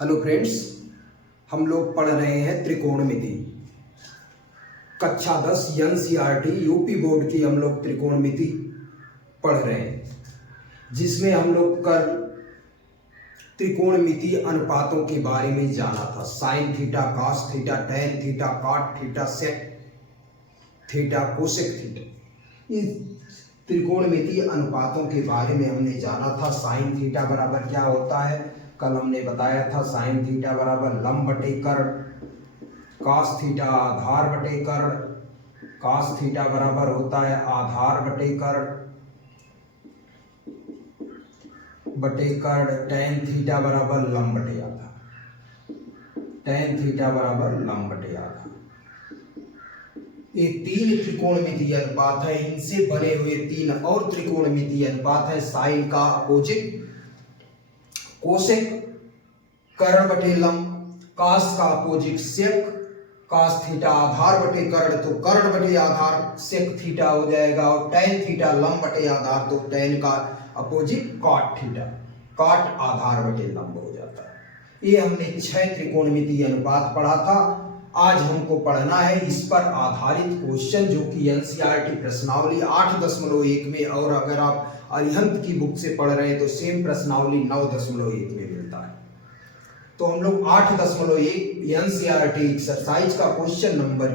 Hello friends, हम लोग पढ़ रहे हैं त्रिकोणमिति। कक्षा 10 एनसीईआरटी यूपी बोर्ड की हम लोग त्रिकोणमिति पढ़ रहे हैं, जिसमें हम लोग कल त्रिकोणमिति अनुपातों के बारे में जाना था। Sine theta, cos theta, tan theta, cot theta, sec theta, cosec theta, इन त्रिकोणमिति अनुपातों के बारे में हमने जाना था। साइन थीटा बराबर क्या होता है, कल हमने बताया था। साइन थीटा बराबर लंब बटे कर्ण, कॉस थीटा आधार बटे कर्ण, कॉस थीटा बराबर होता है आधार बटे कर्ण बटे कर्ण। टैन थीटा बराबर लंब बटे आधार, टैन थीटा बराबर लंब बटे आधार। ये तीन त्रिकोणमितीय अनुपात है। इनसे बने हुए तीन और त्रिकोणमितीय अनुपात है। साइन का अपोजिट कोसेक, कर्ण बटे लंब, कॉस का अपोजिट सेक, कॉस थीटा आधार बटे कर्ण, तो कर्ण बटे आधार सेक थीटा हो जाएगा। और टैन थीटा लंब बटे आधार, तो टैन का अपोजिट कॉट थीटा, कॉट आधार बटे लंब हो जाता है। ये हमने 6 त्रिकोणमितीय अनुपात पढ़ा था। आज हमको पढ़ना है इस पर आधारित क्वेश्चन, जो कि एनसीईआरटी प्रश्नावली 8.1 में, और अगर आप अरिहंत की बुक से पढ़ रहे हैं तो सेम प्रश्नावली 9.1 में मिलता है। तो हम लोग 8.1 एनसीईआरटी एक्सरसाइज का क्वेश्चन नंबर,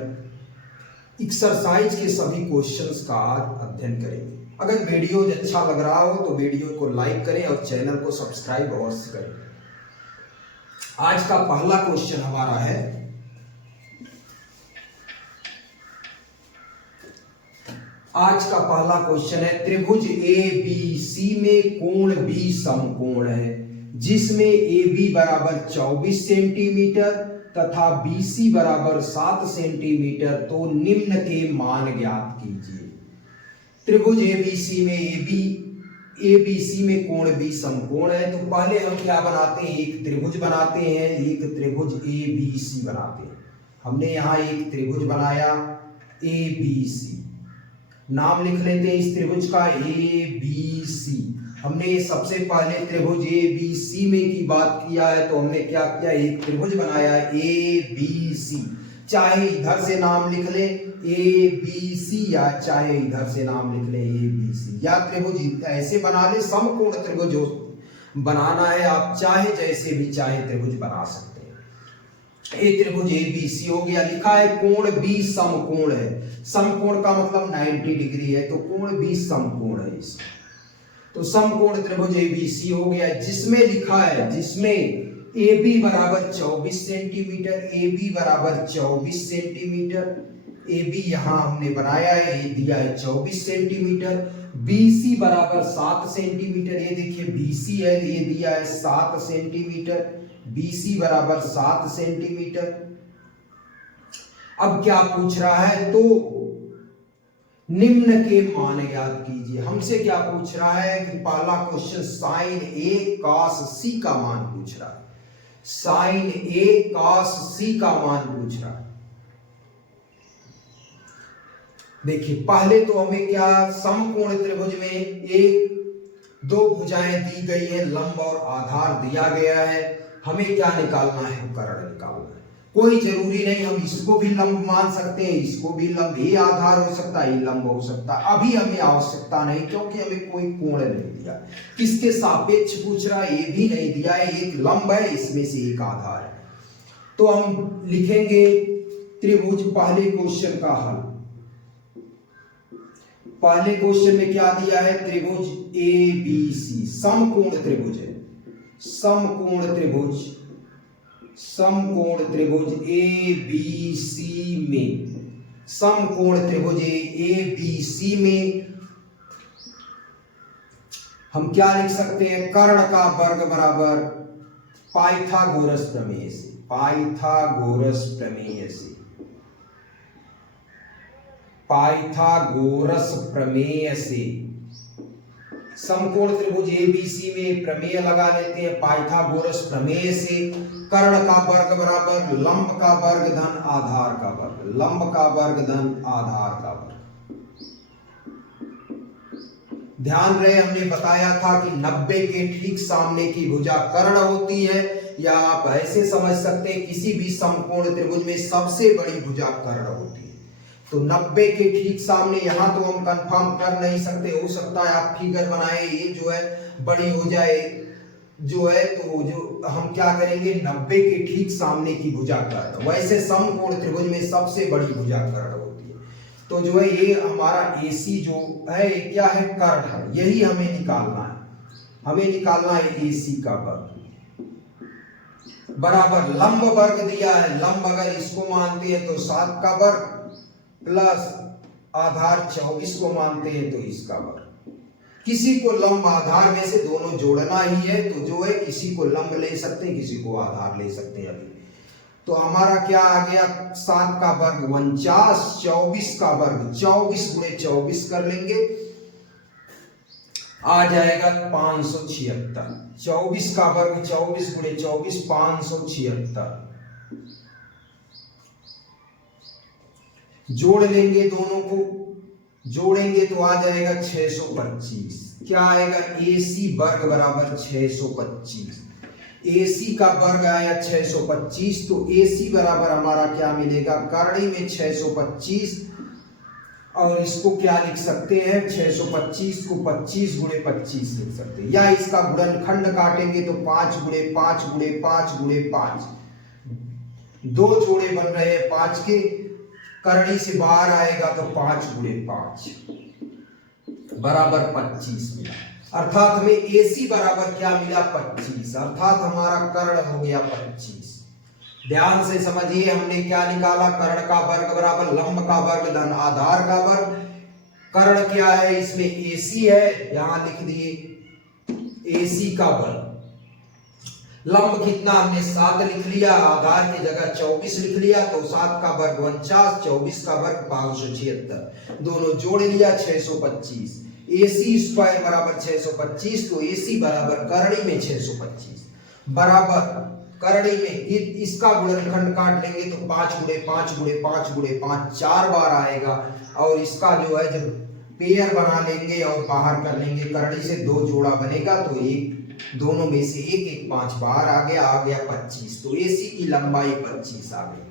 एक्सरसाइज के सभी क्वेश्चंस का आज अध्ययन करेंगे। अगर वीडियो अच्छा लग रहा हो तो वीडियो को लाइक करें और चैनल को सब्सक्राइब अवश्य करें। आज का पहला क्वेश्चन हमारा है, आज का पहला क्वेश्चन है, त्रिभुज ए बी सी में कोण बी समकोण है, जिसमें ए बी बराबर 24 सेंटीमीटर तथा बी सी बराबर 7 सेंटीमीटर, तो निम्न के मान ज्ञात कीजिए। त्रिभुज ए बी सी में कोण बी समकोण है, तो पहले हम क्या बनाते हैं, एक त्रिभुज बनाते हैं, एक त्रिभुज ए बी सी बनाते हैं। हमने यहाँ एक त्रिभुज बनाया ए बी सी, नाम लिख लेते हैं इस त्रिभुज का ए बी सी। हमने सबसे पहले त्रिभुज ए बी सी में की बात किया है, तो हमने क्या किया, एक त्रिभुज बनाया ए बी सी। चाहे इधर से नाम लिख ले ए बी सी, या चाहे इधर से नाम लिख ले ए बी सी, या त्रिभुज ऐसे बना ले, समकोण त्रिभुज बनाना है आप, चाहे जैसे भी चाहे त्रिभुज बना सकते हैं। एक त्रिभुज ए बी सी हो गया, लिखा है कोण बी समकोण है। समकोण का मतलब 90 डिग्री है, तो कोण बी समकोण है इसमें। तो समकोण त्रिभुज ए बी सी हो गया, जिसमें लिखा है, जिसमें ए बी बराबर 24 सेंटीमीटर, ए बी बराबर 24 सेंटीमीटर, ए बी यहां हमने बनाया है, ये दिया है 24 सेंटीमीटर, बी सी बराबर 7 सेंटीमीटर, ये देखिए बी सी है, ये दिया है 7 सेंटीमीटर, BC बराबर 7 सेंटीमीटर। अब क्या पूछ रहा है, तो निम्न के मान ज्ञात कीजिए। हमसे क्या पूछ रहा है कि पहला क्वेश्चन साइन ए कॉस सी का मान पूछ रहा है, साइन ए कॉस सी का मान पूछ रहा है। देखिए पहले तो हमें क्या, समकोण त्रिभुज में एक दो भुजाएं दी गई है, लंब और आधार दिया गया है, हमें क्या निकालना है, कर्ण निकालना है। कोई जरूरी नहीं, हम इसको भी लंब मान सकते हैं, इसको भी लंब, ये आधार हो सकता है, ये लंब हो सकता है। अभी हमें आवश्यकता नहीं, क्योंकि हमें कोई कोण नहीं दिया। किसके सापेक्ष पूछ रहा है, ये भी नहीं दिया है, एक लंब है, इसमें से एक आधार है। तो हम लिखेंगे त्रिभुज, पहले क्वेश्चन का हल। पहले क्वेश्चन में क्या दिया है, त्रिभुज ए बी सी समकोण त्रिभुज है, समकोण त्रिभुज, समकोण त्रिभुज ए बी सी में, समकोण त्रिभुज ए बी सी में हम क्या लिख सकते हैं, कर्ण का वर्ग बराबर पाइथागोरस प्रमेय से, पाइथागोरस प्रमेय से, पाइथागोरस प्रमेय से। समकोण त्रिभुज ए बी सी में प्रमेय लगा लेते हैं पाइथागोरस प्रमेय से। कर्ण का वर्ग बराबर लंब का वर्ग धन आधार का वर्ग, लंब का वर्ग धन आधार का वर्ग। ध्यान रहे, हमने बताया था कि 90 के ठीक सामने की भुजा कर्ण होती है, या आप ऐसे समझ सकते हैं किसी भी समकोण त्रिभुज में सबसे बड़ी भुजा कर्ण होती है। तो 90 के ठीक सामने, यहाँ तो हम कंफर्म कर नहीं सकते, हो सकता है आप फिगर बनाए ये जो है बड़ी हो जाए जो है, तो जो हम क्या करेंगे 90 के ठीक सामने की भुजा कर्ण। वैसे समकोण त्रिभुज में सबसे बड़ी भुजा कर्ण होती है। तो जो है ये हमारा AC जो है ये क्या है, कर्ण है, यही हमें निकालना है। हमें निकालना है AC का वर्ग बराबर लंब वर्ग दिया है। लंब अगर इसको मानते हैं तो 7 का वर्ग प्लस आधार 24 को मानते हैं तो इसका वर्ग। किसी को लंब आधार में से दोनों जोड़ना ही है, तो जो है किसी को लंब ले सकते हैं, किसी को आधार ले सकते हैं। अभी तो हमारा क्या आ गया, 7 का वर्ग 49, 24 का वर्ग 24 गुणे 24 कर लेंगे, आ जाएगा 576। 24 का वर्ग 24 गुणे 24 576। जोड़ लेंगे, दोनों को जोड़ेंगे तो आ जाएगा 625। क्या आएगा, AC वर्ग बराबर 625। AC का वर्ग आया 625, तो AC बराबर हमारा क्या मिलेगा, करणी में 625, और इसको क्या लिख सकते हैं, 625 को 25 गुणे 25 लिख सकते हैं, या इसका गुणनखंड काटेंगे तो 5 गुणे 5 गुणे 5 गुणे 5, 2 जोड़े बन रहे हैं 5 के, करणी से बाहर आएगा तो 5 गुणे 5 बराबर 25 मिला। अर्थात हमें AC बराबर क्या मिला, 25, अर्थात हमारा कर्ण हो गया 25। ध्यान से समझिए, हमने क्या निकाला, कर्ण का वर्ग बराबर लंब का वर्ग धन आधार का वर्ग। कर्ण क्या है, इसमें AC है, यहां लिख दिए AC का वर्ग। लंब कितना, हमने 7 लिख लिया, आधार की जगह 24 लिख लिया, तो 7 का वर्ग 49, 24 का वर्ग 576, दोनों जोड़ लिया 625। AC स्क्वायर बराबर 625, तो AC बराबर करणी में 625 बराबर करणी में इसका गुणनखंड काट लेंगे तो 5 गुणे 5 गुणे 5 गुणे 5 4 बार आएगा, और इसका जो है जब पेयर बना लेंगे और बाहर कर लेंगे, करणी से 2 जोड़ा बनेगा, तो एक दोनों में से एक एक 5 बाहर आ गया 25। तो AC की लंबाई 25 आ गई।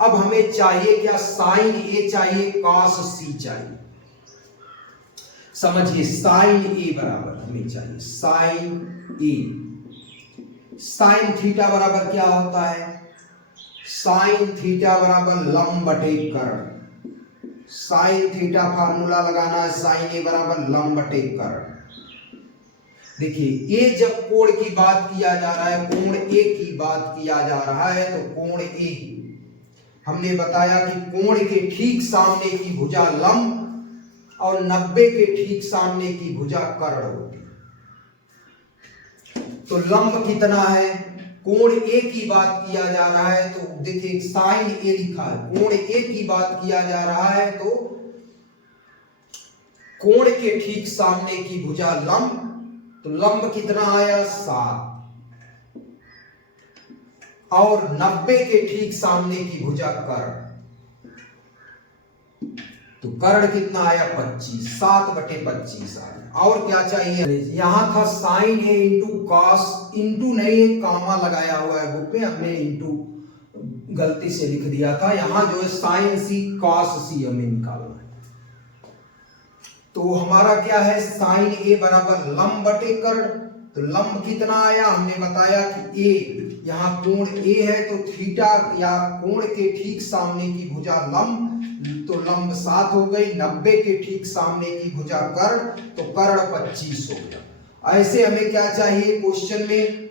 अब हमें चाहिए क्या, साइन A चाहिए, कॉस C चाहिए। समझिए, साइन A बराबर हमें चाहिए साइन A। साइन थीटा बराबर क्या होता है, साइन थीटा बराबर लंब बटे कर्ण। साइन थीटा फार्मूला लगाना है, साइन A बराबर लंब बटे कर्ण। देखिए, ये जब कोण की बात किया जा रहा है, कोण A की बात किया जा रहा है, तो कोण A हमने बताया कि कोण के ठीक सामने की भुजा लंब और 90 के ठीक सामने की भुजा कर्ण होती है। तो लंब कितना है, कोण A की बात किया जा रहा है, तो देखिए साइन A लिखा है, कोण A की बात किया जा रहा है, तो कोण के ठीक सामने की भुजा लंब, तो लंब कितना आया 7, और 90 के ठीक सामने की भुजा कर्ण, तो कर्ण कितना आया 25, 7 बटे 25 आया। और क्या चाहिए, यहां था sine A into cos, into नहीं है, कामा लगाया हुआ है बुक में, हमने इंटू गलती से लिख दिया था, यहां जो है साइन C कॉस C हमें निकालना है। तो हमारा क्या है, साइन A बराबर लंब बटे कर्ण, तो लंब कितना आया, हमने बताया कि A, यहाँ कोण A है, तो थीटा या कोण के ठीक सामने की भुजा लंब, तो लंब 7 हो गई, 90 के ठीक सामने की भुजा कर्ण, तो कर्ण 25 हो गया। ऐसे हमें क्या चाहिए, क्वेश्चन में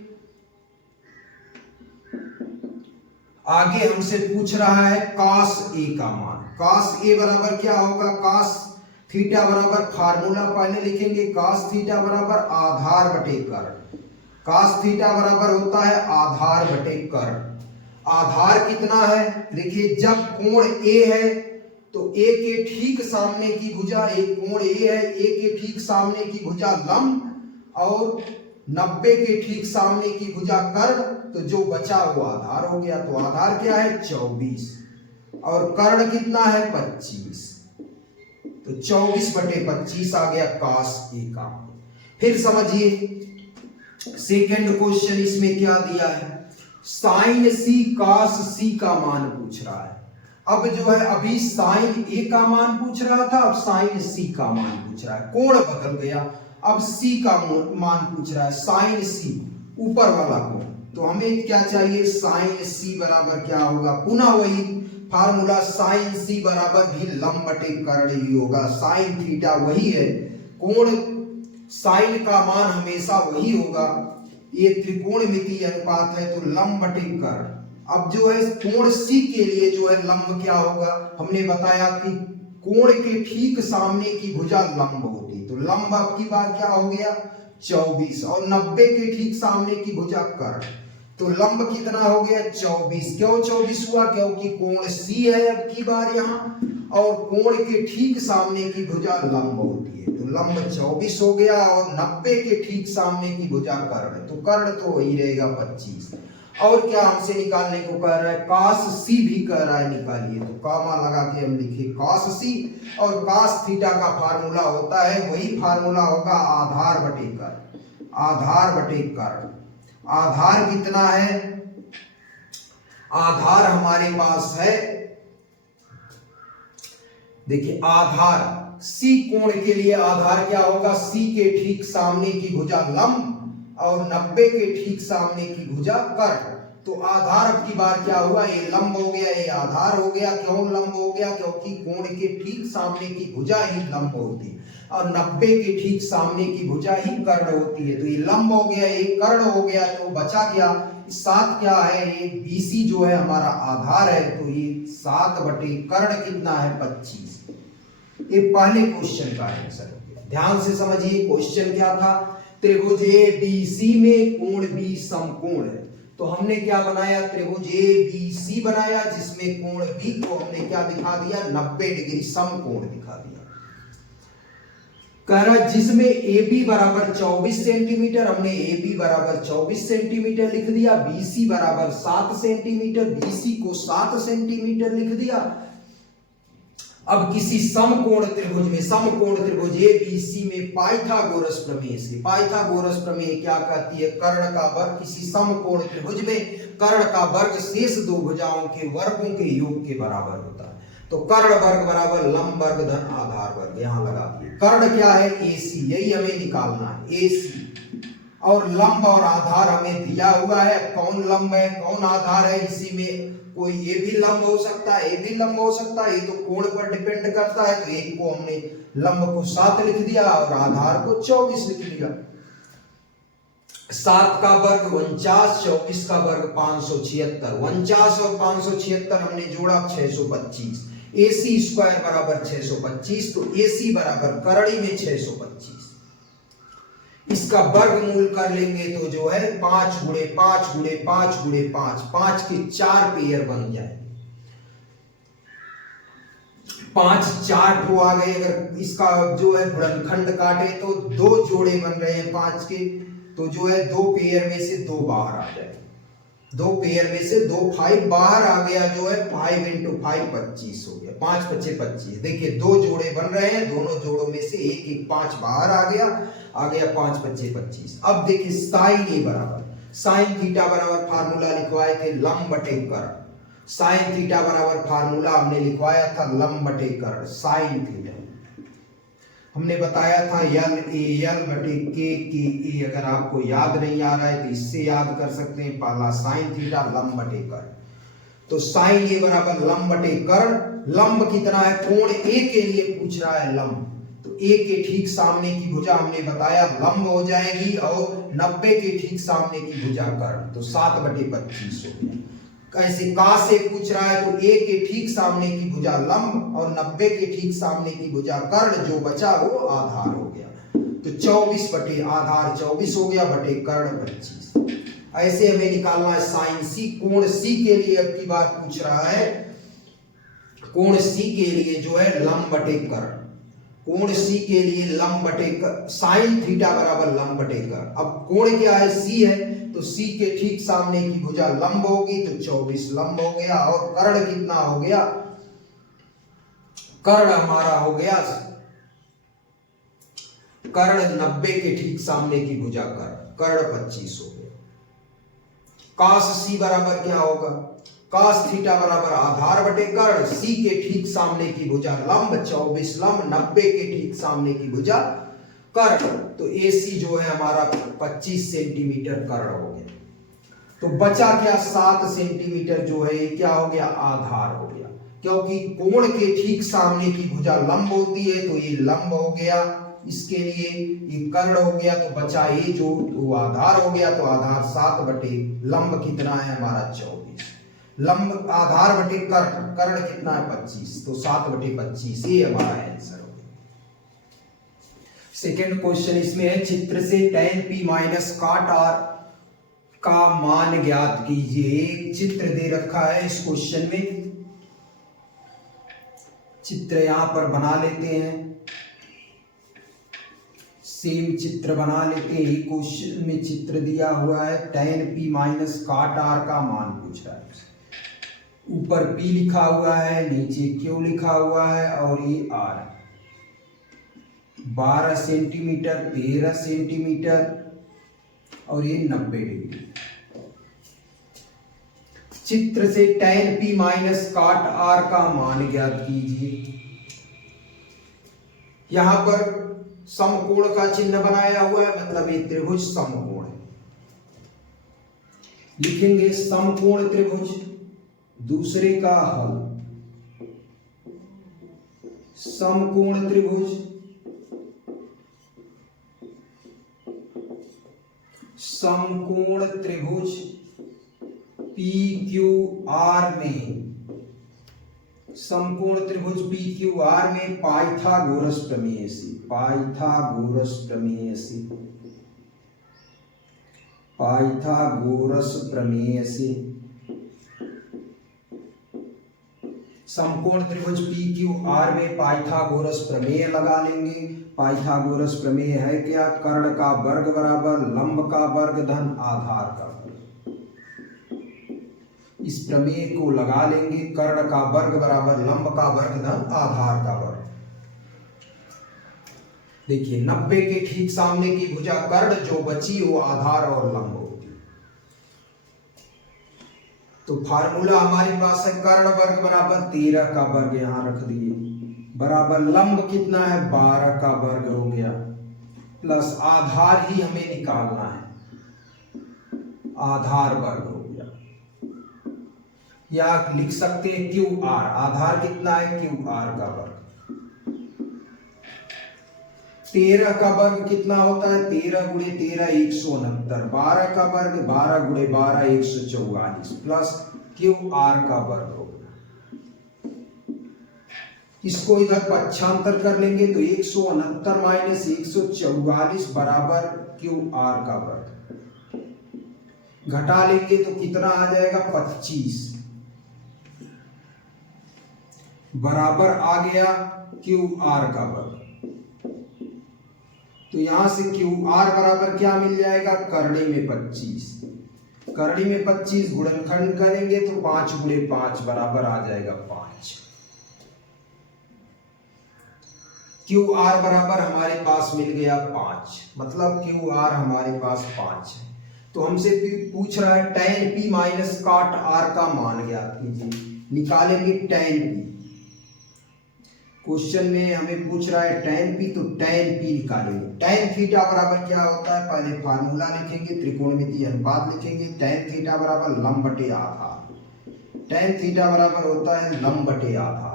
आगे हमसे पूछ रहा है cos A का मान। cos A बराबर क्या होगा, cos थीटा बराबर फार्मूला पहले लिखेंगे, cos थीटा बराबर आधार बटे कर्ण। cos थीटा बराबर होता है आधार बटे कर्ण। आधार कितना है, देखिए जब कोण A है तो A के ठीक सामने की भुजा, एक कोण A है, A के ठीक सामने की भुजा लंब और 90 के ठीक सामने की भुजा कर्ण, तो जो बचा वो आधार हो गया। तो आधार क्या है 24 और कर्ण कितना है 25, तो 24 बटे 25 आ गया cos A का। फिर समझिए सेकंड क्वेश्चन, इसमें क्या दिया है, साइन सी कॉस सी का मान पूछ रहा है। अब जो है अभी साइन ए का मान पूछ रहा था, अब साइन सी का मान पूछ रहा है, कोण बदल गया, अब सी का मान पूछ रहा है, साइन सी ऊपर वाला कोण। तो हमें क्या चाहिए, साइन सी बराबर क्या होगा, पुनः वही फार्मूला, साइन सी बराबर भी लंब बटे कर्ण ही होगा। साइन थीटा वही है, कोण साइन का मान हमेशा वही होगा, ये त्रिकोणमितीय अनुपात है, तो लंब बटे कर्ण। अब जो है कोण सी के लिए जो है लंब क्या होगा, हमने बताया कि कोण के ठीक सामने की भुजा लंब होती, तो लंब अब की बार क्या हो गया 24, और 90 के ठीक सामने की भुजा कर्ण, तो लंब कितना हो गया 24। क्यों 24 हुआ, क्योंकि कोण सी है अब की बार यहाँ, और कोण के ठीक सामने की भुजा लंब होती है, तो लंब 24 हो गया, और 90 के ठीक सामने की भुजा कर्ण, तो कर्ण तो वही रहेगा 25। और क्या हमसे निकालने को कह रहा है, कॉस सी भी कह रहा है निकालिए, तो कामा लगा के हम लिखे कॉस सी, और कॉस थीटा का फार्मूला होता है, वही फार्मूला होगा आधार बटे कर्ण, आधार बटे कर्ण। आधार कितना है, आधार हमारे पास है, देखिए आधार सी कोण के लिए आधार क्या होगा, सी के ठीक सामने की भुजा लंब और 90 के ठीक सामने की भुजा कर्ण, तो आधार अब की बार क्या हुआ, ये लंब हो गया, ये आधार हो गया। क्यों लंब हो गया, क्योंकि कोण के ठीक सामने की भुजा ही लंब होती है, और 90 के ठीक सामने की भुजा ही कर्ण होती है, तो ये लंब हो गया, ये कर्ण हो गया, तो बचा क्या, 7 क्या है, ये बीसी जो है हमारा आधार है, तो ये 7 बटे कर्ण कितना है 25। ये पहले क्वेश्चन का आंसर हो गया। ध्यान से समझिए क्वेश्चन क्या था, त्रिभुज ए बी सी में कोण बी समकोण है, तो हमने क्या बनाया, त्रिभुज ए बी सी बनाया, जिसमें कोण बी को हमने क्या दिखा दिया 90 डिग्री समकोण दिखा दिया। कह रहा जिसमें ए बी बराबर 24 सेंटीमीटर, हमने ए बी बराबर 24 सेंटीमीटर लिख दिया, बी सी बराबर 7 सेंटीमीटर, बी सी को 7 सेंटीमीटर लिख दिया। अब किसी समकोण त्रिभुज में, समकोण त्रिभुज ए बी सी में पाइथागोरस प्रमेय से, पाइथागोरस प्रमेय क्या कहती है, कर्ण का वर्ग, किसी समकोण त्रिभुज में कर्ण का वर्ग शेष दो भुजाओं के वर्गों के योग के बराबर होता है, तो कर्ण वर्ग बराबर लंब वर्ग धन आधार वर्ग, यहां लगा दिए। कर्ण क्या है, ए सी, यही हमें निकालना है, ए सी, और लंब और आधार हमें दिया हुआ है, कौन लंब है कौन आधार है, इसी में कोई ये भी लंब हो सकता है, ये भी लंब हो सकता है, ये तो कोण पर डिपेंड करता है, तो एक को हमने लंब को 7 लिख दिया और आधार को 24 लिख दिया। 7 का वर्ग 49, 24 का वर्ग 576, 49 और 576 हमने जोड़ा 625, AC स्क्वायर बराबर 625, तो AC बराबर करड़ी में 625, इसका वर्गमूल कर लेंगे तो जो है 5 गुणे 5 गुणे 5 गुणे 5, 5 के 4 पेयर बन जाए, 5 4 ठो आ गए, अगर इसका जो है गुणनखंड काटे तो 2 जोड़े बन रहे हैं 5 के, तो जो है 2 पेयर में से 2 बाहर आ जाए, 2 पेयर में से 2 5 बाहर आ गया, जो है 5 × 5 25 हो गया, 5 × 5 25। देखिए 2 जोड़े बन रहे हैं, दोनों जोड़ों में से एक एक 5 बाहर आ गया 5 × 5 25। अब देखिए साइन ए बराबर साइन थीटा बराबर फार्मूला लिखवाए थे लंब बटे कर्ण, साइन थीटा बराबर फार्मूला हमने लिखवाया था लंब बटे कर्ण, साइन थीटा हमने बताया था एल बटे के ए, अगर आपको याद नहीं आ रहा है तो इससे याद कर सकते हैं, पहला साइन थीटा लंब बटे कर्ण, तो साइन ए बराबर लंब बटे कर्ण, लंब कितना है, कोण ए के लिए पूछ रहा है लंब, तो ए के ठीक सामने की भुजा हमने बताया लंब हो जाएगी, और 90 के ठीक सामने की भुजा कर्ण, तो 7 बटे 25 हो गया। कैसे का से पूछ रहा है, तो ए के ठीक सामने की भुजा लंब और 90 के ठीक सामने की भुजा कर्ण, जो बचा वो आधार हो गया, तो 24 बटे आधार 24 हो गया बटे कर्ण 25। ऐसे हमें निकालना है साइन सी, कोण सी के लिए अब की बार पूछ रहा है, कोण सी के लिए जो है लंब बटे कर्ण, कोण सी के लिए लंब बटे साइन थीटा बराबर लंब बटे कर्ण। अब कोण क्या है, सी है, तो सी के ठीक सामने की भुजा लंब होगी, तो 24 लंब हो गया, और कर्ण कितना हो गया, कर्ण हमारा हो गया, कर्ण 90 के ठीक सामने की भुजा कर्ण 25 हो गया। कास सी बराबर क्या होगा, कास थीटा बराबर आधार बटे कर्ण, सी के ठीक सामने की भुजा लंब 24 लंब 90 के ठीक सामने की भुजा कर्ण। तो AC जो है हमारा 25 सेंटीमीटर कर्ण हो गया। तो बचा क्या 7 सेंटीमीटर जो है क्या हो गया, आधार हो गया, क्योंकि कोण के ठीक सामने की भुजा लंब होती है तो ये लंब हो गया, इसके लिए ये कर्ण हो गया। तो बचा ये जो वो आधार हो गया, तो आधार 7 बटे लंब कितना है हमारा 24, लंब आधार बटे कर्ण, कर्ण कितना है 25, तो 7 बटे 25 ये हमारा आंसर हो गया। सेकेंड क्वेश्चन इसमें है चित्र से tan p minus cot r का मान ज्ञात कीजिए। एक चित्र दे रखा है इस क्वेश्चन में, चित्र यहां पर बना लेते हैं, सेम चित्र बना लेते हैं। क्वेश्चन में चित्र दिया हुआ है, tan p minus cot r का मान पूछ रहा है। ऊपर p लिखा हुआ है, नीचे q लिखा हुआ है और ये r 12 सेंटीमीटर 13 सेंटीमीटर और ये 90 डिग्री। चित्र से tan p minus cot r का मान ज्ञात कीजिए। यहां पर समकोण का चिन्ह बनाया हुआ है, मतलब ये त्रिभुज समकोण है। लिखेंगे समकोण त्रिभुज, दूसरे का हल समकोण त्रिभुज, समकोण त्रिभुज PQR में, समकोण त्रिभुज PQR में पाइथागोरस प्रमेय से, पाइथागोरस प्रमेय से, पाइथागोरस प्रमेय से समकोण त्रिभुज PQR में पाइथागोरस प्रमेय लगा लेंगे। पाइथागोरस प्रमेय है क्या, कर्ण का वर्ग बराबर लंब का वर्ग धन आधार का वर्ग। इस प्रमेय को लगा लेंगे, कर्ण का वर्ग बराबर लंब का वर्ग धन आधार का वर्ग। देखिए 90 के ठीक सामने की भुजा कर्ण, जो बची वो आधार और लंब होगी। तो फार्मूला हमारे पास है कर्ण वर्ग बराबर 13 का वर्ग यहां रख दिए, बराबर लंब कितना है 12 का वर्ग हो गया, प्लस आधार ही हमें निकालना है, आधार वर्ग हो गया। या लिख सकते हैं QR, आधार कितना है QR का वर्ग। 13 का वर्ग कितना होता है, 13 गुणे 13 169, 12 का वर्ग 12 गुणे 12 144 प्लस QR का वर्ग होगा। इसको इधर पक्षांतर कर लेंगे तो 169 माइनस 144 बराबर QR का वर्ग। घटा लेंगे तो कितना आ जाएगा 25 बराबर आ गया QR का वर्ग। तो यहां से QR बराबर क्या मिल जाएगा, करड़ी में 25, करड़ी में 25 गुणनखंड करेंगे तो 5 गुणे 5 बराबर आ जाएगा 5। QR बराबर हमारे पास मिल गया 5, मतलब QR हमारे पास 5 है। तो हमसे पूछ रहा है tan p minus cot r का मान ज्ञात कीजिए। निकालेंगे tan p, क्वेश्चन में हमें पूछ रहा है tan p, तो tan p निकालेंगे। tan थीटा बराबर क्या होता है, पहले फार्मूला लिखेंगे, त्रिकोणमितीय अनुपात लिखेंगे। tan थीटा बराबर लंब बटे आधार, tan थीटा बराबर होता है लंब बटे आधार।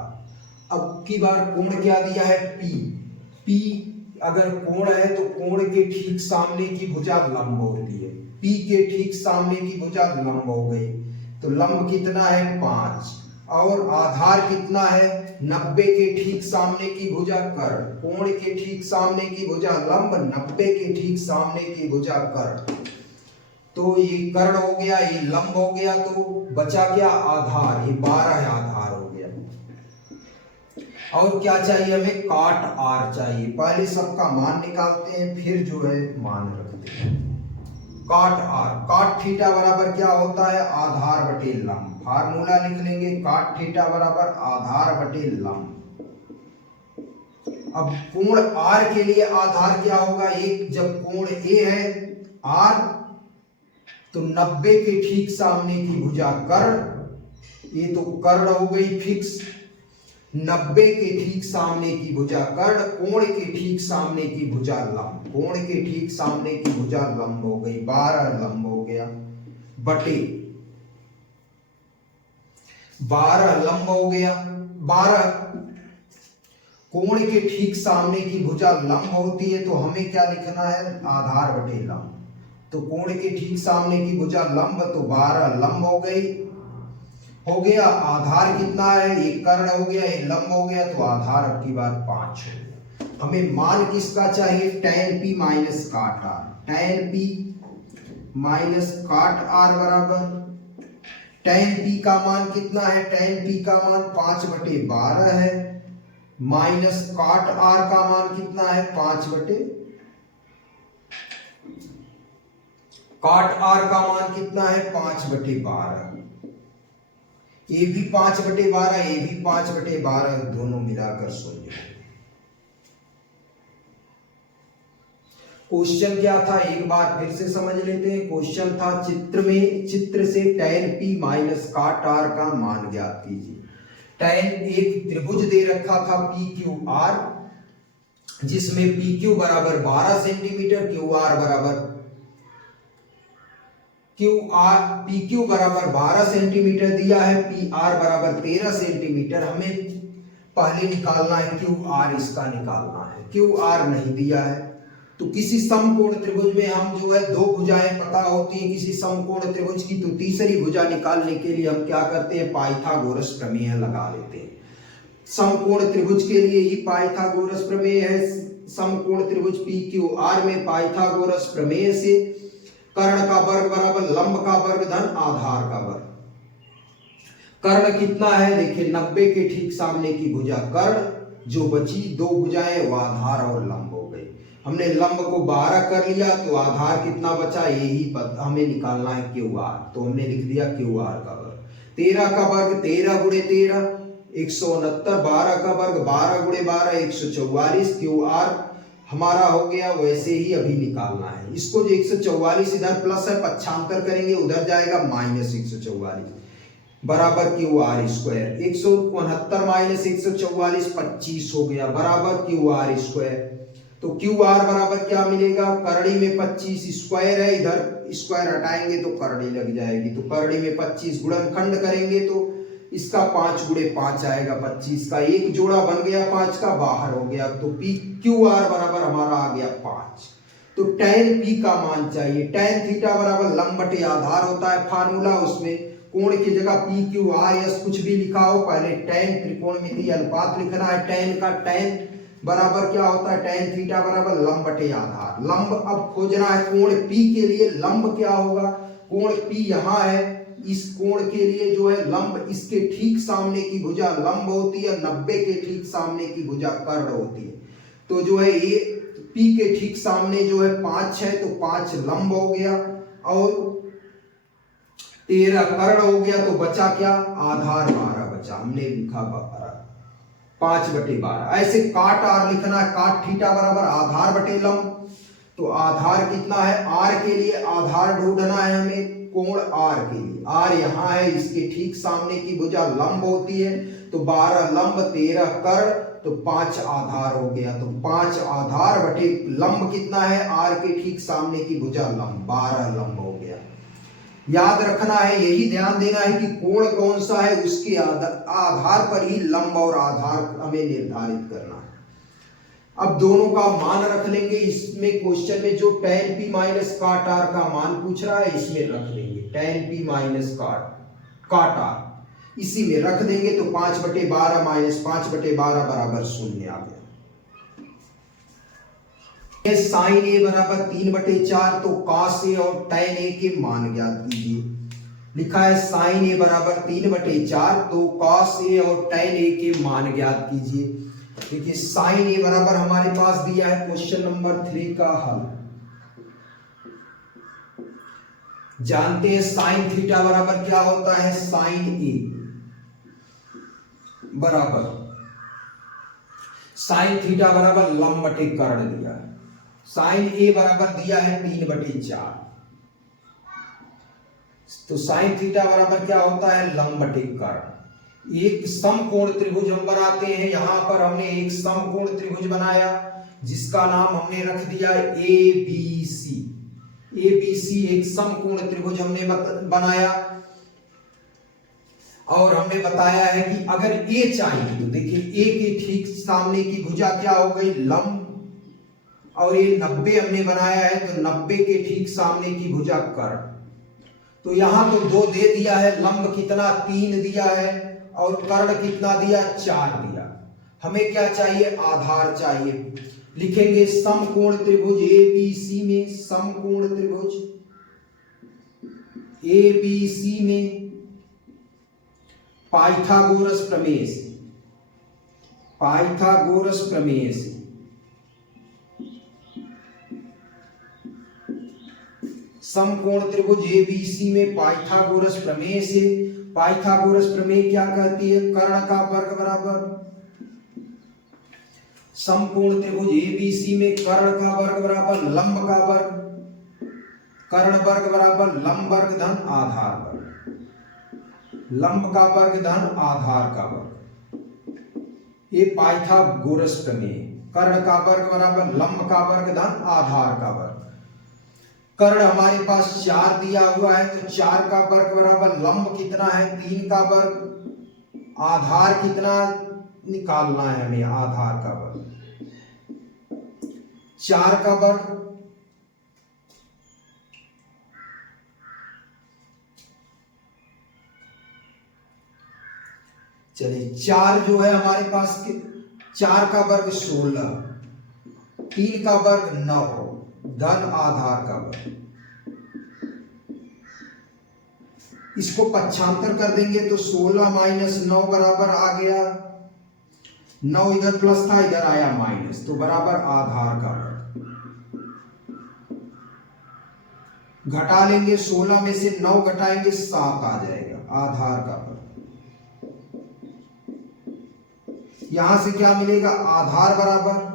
अब की बार कोण क्या दिया है P, P अगर कोण है तो कोण के ठीक सामने की भुजा लंब होती है, P के ठीक सामने की भुजा लंब हो गई, तो लंब कितना है 5 और आधार कितना है 90 के ठीक सामने की भुजा कर्ण, कोण के ठीक सामने की भुजा लंब, 90 के ठीक सामने की भुजा कर्ण। तो ये कर्ण हो गया, ये लंब हो गया, तो बचा क्या आधार, ये 12 आधार हो गया। और क्या चाहिए हमें, cot r चाहिए। पहले सबका मान निकालते हैं, फिर जो है मान रखते हैं। cot r, cot थीटा बराबर क्या होता है, आधार बटे लंब। फार्मूला लिख लेंगे, cot थीटा बराबर आधार बटे लंब। अब कोण r के लिए आधार क्या होगा, एक जब कोण A है r तो 90 के ठीक सामने की भुजा कर्ण, ये तो कर्ण हो गई फिक्स। 90 के ठीक सामने की भुजा कर्ण, कोण के ठीक सामने की भुजा लंब, कोण के ठीक सामने की भुजा लंब हो गई, 12 लंब हो गया, बटे 12 लंब हो गया। 12 कोण के ठीक सामने की भुजा लंब होती है तो हमें क्या लिखना है, आधार बटे लंब। तो कोण के ठीक सामने की भुजा लंब, तो 12 लंब हो गई, हो गया। आधार कितना है, एक कर्ण हो गया, एक लंब हो गया, तो आधार अब की बार 5 हो गया। हमें मान किसका चाहिए, tan p माइनस काट r, tan p माइनस काट r बराबर tan p का मान कितना है, tan p का मान 5/12 है, माइनस काट r का मान कितना है, 5/, काट r का मान कितना है, 5/12। ये भी 5/12, ये भी 5/12, दोनों मिलाकर 0। क्वेश्चन क्या था, एक बार फिर से समझ लेते हैं। क्वेश्चन था चित्र से tan p माइनस काट r का मान ज्ञात कीजिए। एक त्रिभुज दे रखा था PQR, जिसमें PQ बराबर 12 सेंटीमीटर, PQ बराबर 12 सेंटीमीटर दिया है, PR बराबर 13 सेंटीमीटर। हमें पहले निकालना है QR, इसका निकालना है, QR नहीं दिया है। तो किसी समकोण त्रिभुज में हम जो है दो भुजाएं पता होती हैं किसी समकोण त्रिभुज की, तो तीसरी भुजा निकालने के लिए हम क्या करते हैं, पाइथागोरस प्रमेय लगा लेते हैं। समकोण त्रिभुज के लिए ही पाइथागोरस प्रमेय है। समकोण त्रिभुज PQR में पाइथागोरस प्रमेय से कर्ण का वर्ग बराबर लंब का वर्ग धन आधार का वर्ग। कर्ण कितना है, देखिए 90 के ठीक सामने की भुजा कर्ण, जो बची दो भुजाएं वो आधार और लंब हो गई। हमने लंब को 12 कर लिया, तो आधार कितना बचा, यही हमें निकालना है QR, तो हमने लिख दिया QR का वर्ग। 13 का वर्ग 13 गुणे 13 169, 12 का वर्ग 12 गुणे 12 144, QR हमारा हो गया। वैसे ही अभी निकालना है इसको, जो 144 इधर प्लस है, पक्षांतर करेंगे उधर जाएगा माइनस 144 बराबर QR स्क्वायर। 169 माइनस 144 25 हो गया, बराबर QR स्क्वायर। तो QR बराबर क्या मिलेगा, करड़ी में 25 स्क्वायर है, इधर स्क्वायर हटाएंगे तो करड़ी लग जाएगी, तो करड़ी में 25 गुणनखंड करेंगे तो इसका 5 गुणे 5 आएगा, 25 का एक जोड़ा बन गया, 5 का बाहर हो गया, तो PQR बराबर हमारा आ गया 5। तो tan P का मान चाहिए, tan थीटा बराबर लंब बटे आधार होता है फार्मूला, उसमें कोण की जगह PQRS कुछ भी लिखा हो, पहले tan त्रिकोणमितीय अनुपात लिखना है। tan का tan बराबर क्या होता है, tan थीटा बराबर लंब बटे आधार। लंब अब खोजना है कोण P के लिए, लंब क्या होगा, कोण P यहाँ है, इस कोण के लिए जो है लंब, इसके ठीक सामने की भुजा लंब होती है, 90 के ठीक सामने की भुजा कर्ण होती है। तो जो है ये P के ठीक सामने जो है 5 है, तो 5 लंब हो गया और 13 कर्ण हो गया, तो बचा क्या, आधार 12 बचा, हमने लिखा 5/12। ऐसे काट R लिखना है, काट थीटा बराबर आधार बटे लंब, तो आधार कितना है, R के लिए आधार ढूंढना है हमें कोण R के लिए। R यहाँ है, इसके ठीक सामने की भुजा लंब होती है, तो 12 लंब 13 कर्ण, तो 5 आधार हो गया, तो 5 आधार बटे लंब कितना है, R के ठीक सामने की भुजा लंब 12 लंब हो गया। याद रखना है, यही ध्यान देना है कि कोण कौन सा है उसके आधार पर ही लंब और आधार हमें निर्धारित करना है। अब दोनों का मान रख लेंगे, इसमें क्वेश्चन में जो tan P माइनस काट R का मान पूछ रहा है इसमें रख लेंगे, tan P माइनस काट R इसी में रख देंगे, तो 5/12 माइनस 5/12 बराबर 0 आ गया। साइन A बराबर 3/4, तो cos A और tan A के मान ज्ञात कीजिए। लिखा है साइन A बराबर 3/4, तो cos A और tan A के मान ज्ञात कीजिए। देखिए साइन A बराबर हमारे पास दिया है क्वेश्चन नंबर 3 का हल। जानते हैं साइन थीटा बराबर क्या होता है, साइन A बराबर साइन थीटा बराबर लंब बटे कर्ण दिया है। साइन A बराबर दिया है 3/4, तो साइन थीटा बराबर क्या होता है, लंब बटे कर्ण। एक समकोण त्रिभुज हम बनाते हैं, यहां पर हमने एक समकोण त्रिभुज बनाया जिसका नाम हमने रख दिया ABC। ABC एक समकोण त्रिभुज हमने बनाया और हमने बताया है कि अगर A चाहिए तो देखिए A के ठीक सामने की भुजा क्या हो गई, लंब, और ये 90 हमने बनाया है तो 90 के ठीक सामने की भुजा कर्ण। तो यहां तो 2 दे दिया है, लंब कितना 3 दिया है और कर्ण कितना दिया 4 दिया। हमें क्या चाहिए, आधार चाहिए। लिखेंगे समकोण त्रिभुज ABC में, समकोण त्रिभुज ABC में पाइथागोरस प्रमेय से, पाइथागोरस प्रमेय से समकोण त्रिभुज ABC में पाइथागोरस प्रमेय से, पाइथागोरस प्रमेय क्या कहती है, कर्ण का वर्ग बराबर, समकोण त्रिभुज ABC में कर्ण का वर्ग बराबर लंब का वर्ग, कर्ण वर्ग बराबर लंब वर्ग धन आधार वर्ग, लंब का वर्ग धन आधार का वर्ग। ये पाइथागोरस प्रमेय, कर्ण का वर्ग बराबर लंब का वर्ग धन आधार का वर्ग। कर्ण हमारे पास 4 दिया हुआ है तो 4 का वर्ग बराबर लंब कितना है 3 का वर्ग, आधार कितना निकालना है हमें, आधार का वर्ग 4 का वर्ग, चलिए 4 जो है हमारे पास के 4 का वर्ग 16, 3 का वर्ग 9 धन आधार का वर्ग। इसको पक्षांतर कर देंगे तो 16 माइनस 9 बराबर आ गया, 9 इधर प्लस था इधर आया माइनस, तो बराबर आधार का वर्ग। घटा लेंगे 16 में से 9 घटाएंगे 7 आ जाएगा, आधार का वर्ग। यहां से क्या मिलेगा, आधार बराबर,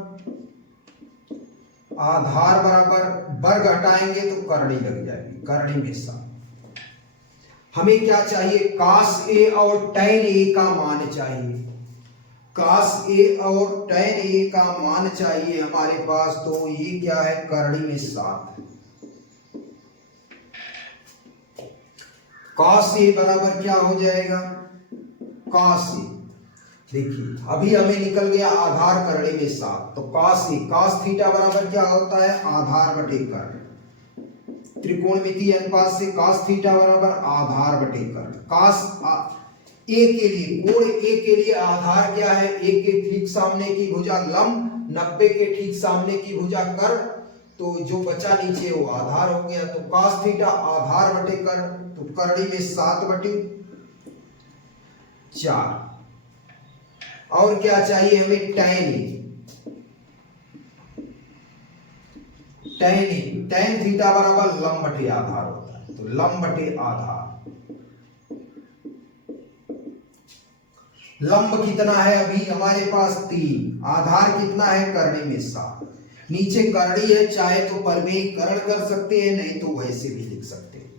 आधार बराबर वर्ग हटाएंगे तो करड़ी लग जाएगी, करड़ी में 7। हमें क्या चाहिए, कास ए और टैन ए का मान चाहिए, कास ए और टैन ए का मान चाहिए हमारे पास। तो ये क्या है, करड़ी में 7। कास ए बराबर क्या हो जाएगा, कास ए, देखिए अभी हमें निकल गया आधार करड़े में 7, तो कास ए, कास थीटा बराबर क्या होता है, आधार बटे कर्ण। त्रिकोणमितीय अनुपात से कास थीटा बराबर आधार बटे कर्ण। कास ए के लिए, कोण ए के लिए आधार क्या है, ए के ठीक सामने की भुजा लंब, 90 के ठीक सामने की भुजा कर्ण, तो जो बचा नीचे वो आधार हो गया। तो कास थीटा आधार बटे कर्ण, तो करड़ी में 7 बटे 4। और क्या चाहिए हमें, tan A, tan A, tan theta बराबर लंब बटे आधार होता है, तो लंब बटे आधार। लंब कितना है अभी हमारे पास 3, आधार कितना है करड़ी में 7। नीचे करड़ी है, चाहे तो परमेयीकरण कर सकते हैं, नहीं तो वैसे भी लिख सकते हैं,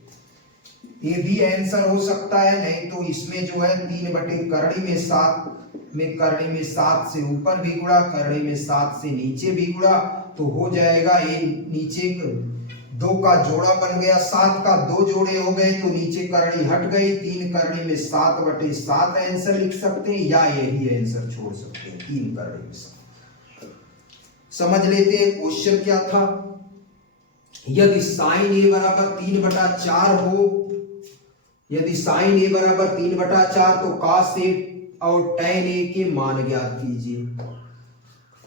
ये भी आंसर हो सकता है। नहीं तो इसमें जो है 3 बटे करड़ी में 7 में, करड़ी में 7 से ऊपर भी गुणा, करड़ी में 7 से नीचे भी गुणा, तो हो जाएगा ये नीचे 2 का जोड़ा बन गया, 7 का 2 जोड़े हो गए तो नीचे करड़ी हट गई, 3 करड़ी में 7 बटे 7 आंसर लिख सकते हैं, या यही आंसर छोड़ सकते हैं, 3 करड़ी में 7। समझ लेते हैं क्वेश्चन क्या था। यदि साइन ए बराबर 3/4 हो, यदि साइन ए बराबर 3/4 तो कास ए और टैन ए के मान ज्ञात कीजिए।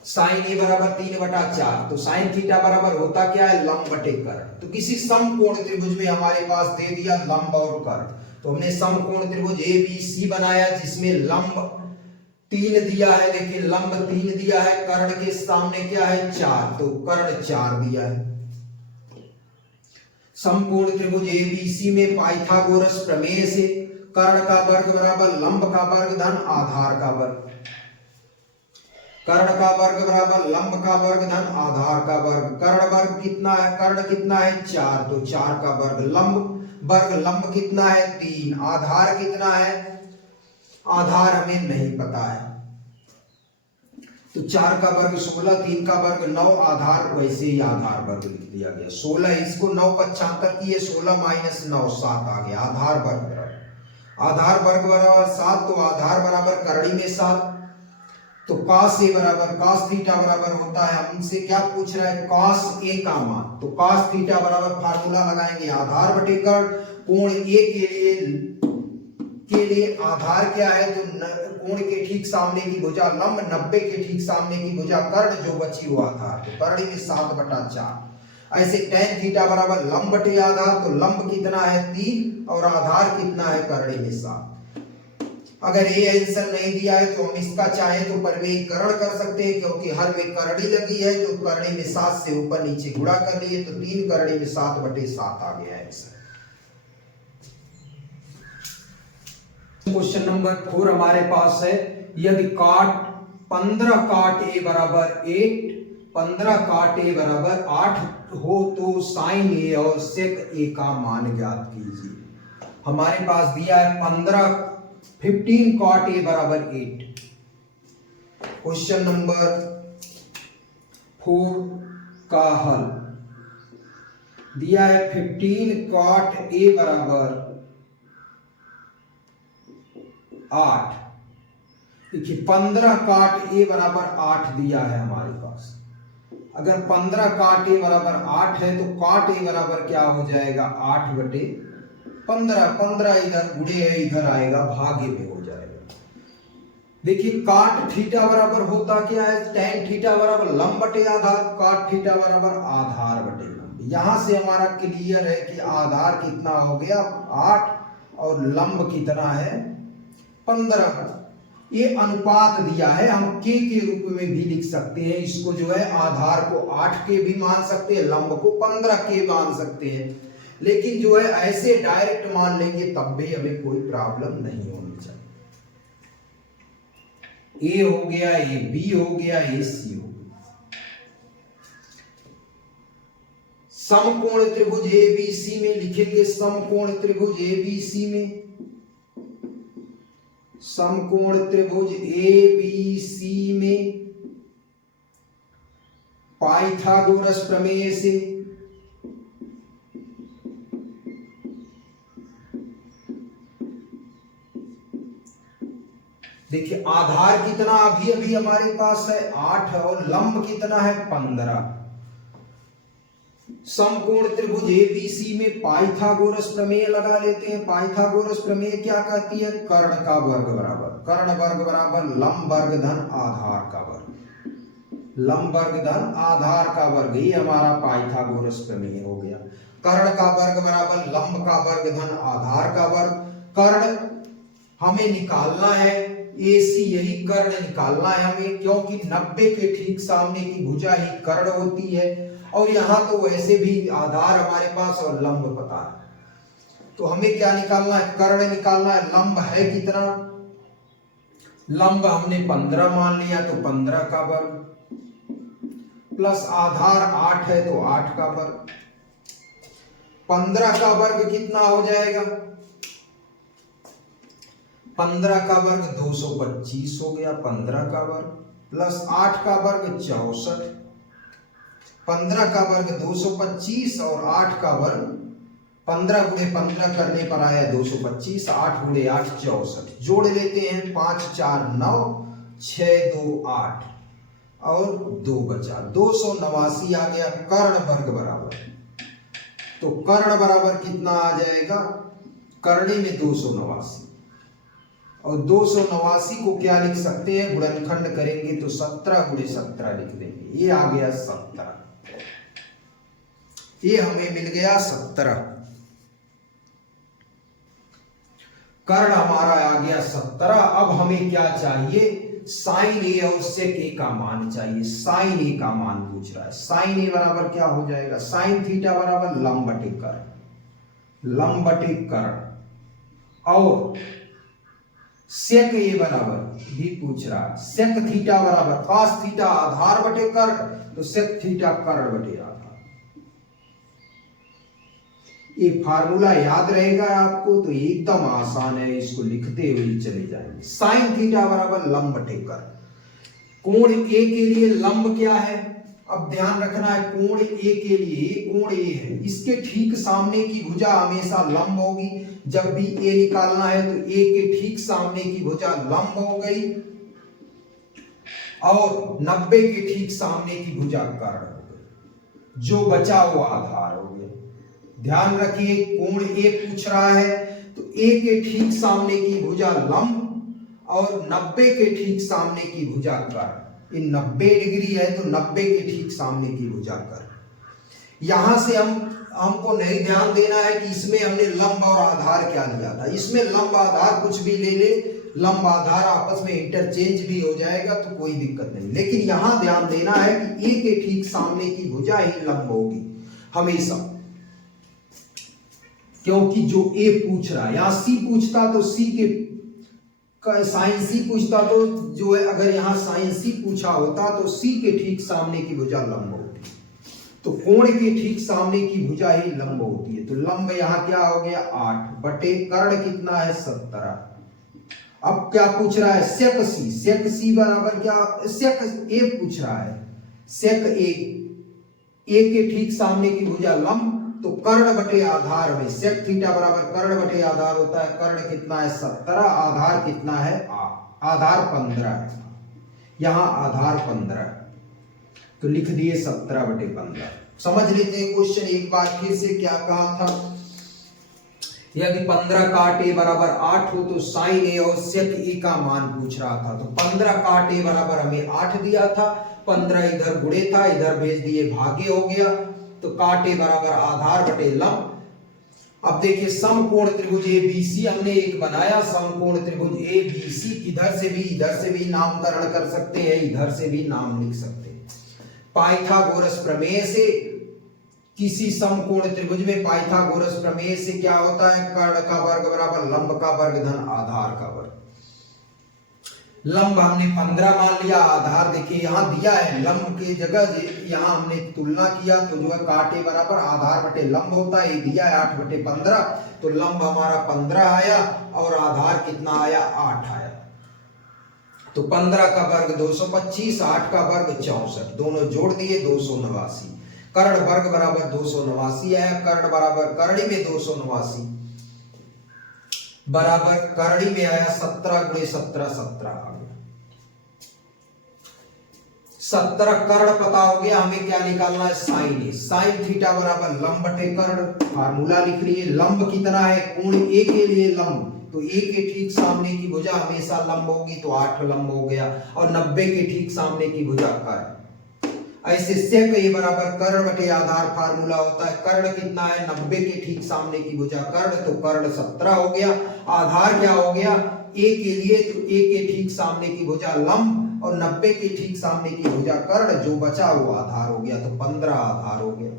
साइन ए बराबर 3/4, तो साइन थीटा बराबर होता क्या है, लंब बटे कर्ण। तो किसी समकोण त्रिभुज में हमारे पास दे दिया लंब और कर्ण, तो हमने समकोण त्रिभुज ABC बनाया जिसमें लंब 3 दिया है, देखिए लंब 3 दिया है, कर्ण के सामने क्या है 4, तो कर्ण 4 दिया है। समकोण त्रिभुज ABC में पाइथागोरस प्रमेय से कर्ण का वर्ग बराबर लंब का वर्ग धन आधार का वर्ग, कर्ण का वर्ग बराबर लंब का वर्ग धन आधार का वर्ग। कर्ण वर्ग कितना है, कर्ण कितना है 4, तो 4 का वर्ग, लंब वर्ग लंब कितना है 3, आधार कितना है, आधार हमें नहीं पता है, तो 4 का वर्ग 16, 3 का वर्ग 9, आधार वैसे ही आधार वर्ग लिख दिया गया 16, इसको 9 75 किए 16 माइनस 9 7 आ गया, आधार वर्ग बराबर 7, तो आधार बराबर करड़ी में 7, तो cos a बराबर cos थीटा बराबर होता है, हमसे क्या पूछ रहा है cos a का मान, तो cos थीटा बराबर फार्मूला लगाएंगे आधार बटे कर्ण, कोण a के लिए आधार क्या है, तो कोण के ठीक सामने की भुजा लंब, 90 के ठीक सामने की भुजा कर्ण, जो बची हुआ था तो कर्ण में 7/4। ऐसे tan थीटा बराबर लंब बटे आधार, तो लंब कितना है 3 और आधार कितना है कर्ण में 7। अगर ये आंसर नहीं दिया है तो हम इसका चाहे तो परिमेयीकरण कर सकते हैं, क्योंकि हर में करड़ी लगी है तो करड़ी में 7 से ऊपर नीचे गुणा कर लिए, तो 3 करड़ी में 7/7 आ गया आंसर। क्वेश्चन नंबर 4 हमारे पास है, यदि 15 काट a बराबर 8, 15 काट a बराबर 8 हो तो साइन a और सेक a का मान ज्ञात कीजिए। हमारे पास दिया है 15 कॉट a बराबर 8। क्वेश्चन नंबर 4 का हल दिया है 15 कॉट a बराबर 8। देखिए 15 काट a बराबर 8 दिया है हमारे पास, अगर 15 काट a बराबर 8 है तो काट a बराबर क्या हो जाएगा 8/15, 15 इधर गुणे है इधर आएगा भागे में हो जाएगा। देखिए काट थीटा बराबर होता क्या है, tan थीटा बराबर लंब बटे आधार, काट थीटा बराबर आधार बटे लंब। यहां से हमारा क्लियर है कि आधार कितना हो गया 8 और लंब कितना है 15। ये अनुपात दिया है, हम k के रूप में भी लिख सकते हैं इसको, जो है आधार को 8 के भी मान सकते हैं, लंब को 15 के मान सकते हैं, लेकिन जो है ऐसे डायरेक्ट मान लेंगे तब भी हमें कोई प्रॉब्लम नहीं होनी चाहिए। ए हो गया, ए बी हो गया, ए सी हो गया। समकोण त्रिभुज एबीसी में लिखेंगे, समकोण त्रिभुज एबीसी में, समकोण त्रिभुज एबीसी में पाइथागोरस प्रमेय से देखिए आधार कितना अभी अभी हमारे पास है 8 और लंब कितना है 15। समकोण त्रिभुज एबीसी में पाइथागोरस प्रमेय लगा लेते हैं। पाइथागोरस प्रमेय क्या कहती है, कर्ण का वर्ग बराबर, कर्ण वर्ग बराबर लंब वर्ग धन आधार का वर्ग, लंब वर्ग धन आधार का वर्ग, ये हमारा पाइथागोरस प्रमेय हो गया। कर्ण का वर्ग बराबर लंब का वर्ग धन आधार का वर्ग। कर्ण हमें निकालना है, एसी यही कर्ण निकालना है हमें, क्योंकि 90 के ठीक सामने की भुजा ही कर्ण होती है, और यहां तो वैसे भी आधार हमारे पास और लंब पता है, तो हमें क्या निकालना है, कर्ण निकालना है। लंब है कितना, लंब हमने 15 मान लिया, तो 15 का वर्ग प्लस आधार 8 है तो 8 का वर्ग, 15 का वर्ग कितना हो जाएगा, 15 का वर्ग 225 हो गया, 15 का वर्ग प्लस 8 का वर्ग 64, 15 का वर्ग 225 और 8 का वर्ग 15 गुणे 15 करने पर आया 225, 8 गुणे 8 64, जोड़ लेते हैं 5 4 9 6 2 8 और 2 बचा 289 आ गया। कर्ण वर्ग बराबर, तो कर्ण बराबर कितना आ जाएगा, करणी में 289, और 289 को क्या लिख सकते हैं, गुणनखंड करेंगे तो 17 गुणे 17 लिख देंगे, ये आ गया 17, ये हमें मिल गया 17। कर्ण हमारा आ गया 17। अब हमें क्या चाहिए, साइन ए और सेक ए का मान चाहिए। साइन ए का मान पूछ रहा है, साइन ए बराबर क्या हो जाएगा, साइन थीटा बराबर लंब बटे कर्ण, लंब बटे कर्ण, और सेक ए बराबर भी पूछ रहा है, सेक थीटा बराबर cos थीटा आधार बटे कर्ण, तो सेक थीटा कर्ण बटे आधार। ये फार्मूला याद रहेगा आपको तो एकदम आसान है, इसको लिखते हुए चले जाएंगे। साइन थीटा बराबर लंब बटे कर्ण। कोण ए के लिए लंब क्या है, अब ध्यान रखना है, कोण ए के लिए कोण ए है, इसके ठीक सामने की भुजा हमेशा लंब होगी। जब भी ए निकालना है तो ए के ठीक सामने की भुजा लंब हो गई और 90 के ठीक सामने की भुजा कर्ण हो गई, जो बचा वो आधार हो गया। ध्यान रखिए, कोण ए पूछ रहा है तो ए के ठीक सामने की भुजा लंब और 90 के ठीक सामने की भुजा कर्ण। ये 90 डिग्री है तो 90 के ठीक सामने की भुजा कर्ण। यहां से हमको नहीं ध्यान देना है कि इसमें हमने लंब और आधार क्या लिया था। इसमें लंब आधार कुछ भी ले ले, लंब आधार आपस में इंटरचेंज भी हो जाएगा तो कोई दिक्कत नहीं। लेकिन यहां ध्यान देना है कि ए के ठीक सामने की भुजा ही लंब होगी हमेशा, क्योंकि जो ए पूछ रहा है, यहां सी पूछता तो सी के साइन सी पूछता तो जो है, अगर यहां साइन सी पूछा होता तो सी के ठीक सामने की भुजा लंब होती, तो कोण के ठीक सामने की भुजा ही लंब होती है। तो लंब यहां क्या हो गया 8 बटे कर्ण कितना है 17। अब क्या पूछ रहा है सेक सी, सेक सी बराबर क्या, सेक ए पूछ रहा है, सेक ए के ठीक सामने की भुजा लंब, तो कर्ण बटे आधार में सेक थीटा बराबर कर्ण बटे आधार होता है। कर्ण कितना है 17, आधार कितना है आधार 15 है, यहां आधार 15 तो लिख दिए 17 बटे 15। समझ लेते हैं क्वेश्चन एक बार फिर से, क्या कहा था, यदि 15 काट ए बराबर 8 हो तो साइन ए और सेक ए का मान पूछ रहा था। तो 15 काट ए बराबर हमें 8 दिया था, 15 इधर गुणे था, इधर भेज दिए भागे हो गया, तो काट ए बराबर आधार बटे लंब। अब देखिए समकोण त्रिभुज एबीसी हमने एक बनाया, समकोण त्रिभुज एबीसी, इधर से भी नामकरण कर सकते हैं, इधर से भी नाम लिख सकते हैं। पाइथागोरस प्रमेय से किसी समकोण त्रिभुज में पाइथागोरस प्रमेय से क्या होता है, कर्ण का वर्ग बराबर लंब का वर्ग धन आधार का वर्ग। लंब हमने 15 मान लिया, आधार देखिए यहां दिया है, लंब के जगह यहां हमने तुलना किया तो जो है काटे बराबर आधार बटे लंब होता है, ये दिया है 8 बटे 15, तो लंब हमारा 15 आया और आधार कितना आया 8 आया। तो 15 का वर्ग 225, 8 का वर्ग 64, दोनों जोड़ दिए 289। कर्ण वर्ग बराबर 289 आया, कर्ण बराबर करणी में 289 बराबर करणी में आया 17 गुणे 17 17 आ गया। 17 कर्ण पता हो गया, हमें क्या निकालना है साइन ए। साइन थीटा बराबर लंब बटे कर्ण, फार्मूला लिख लिए। लंब कितना है, कोण ए के लिए लंब, तो ए के ठीक सामने की भुजा हमेशा लंब होगी, तो 8 लंब हो गया, और 90 के ठीक सामने की भुजा कर्ण। ऐसे सेक ए बराबर कर्ण बटे आधार फार्मूला होता है, कर्ण कितना है 90 के ठीक सामने की भुजा कर्ण, तो कर्ण 17 हो गया। आधार क्या हो गया ए के लिए, तो ए के ठीक सामने की भुजा लंब और 90 के ठीक सामने की भुजा कर्ण, जो बचा वो आधार हो गया, तो 15 आधार हो गया,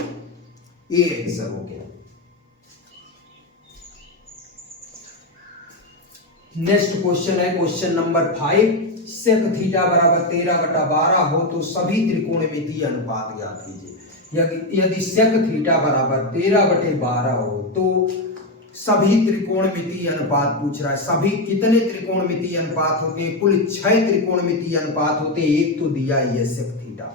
ए आंसर हो गया। नेक्स्ट क्वेश्चन है क्वेश्चन नंबर 5। सेक थीटा बराबर 13/12 हो तो सभी त्रिकोणमितीय अनुपात ज्ञात कीजिए। यदि सेक थीटा बराबर 13/12 हो तो सभी त्रिकोणमितीय अनुपात पूछ रहा है। सभी कितने त्रिकोणमितीय अनुपात होते हैं, कुल 6 त्रिकोणमितीय अनुपात होते हैं, एक तो दिया ही है सेक थीटा,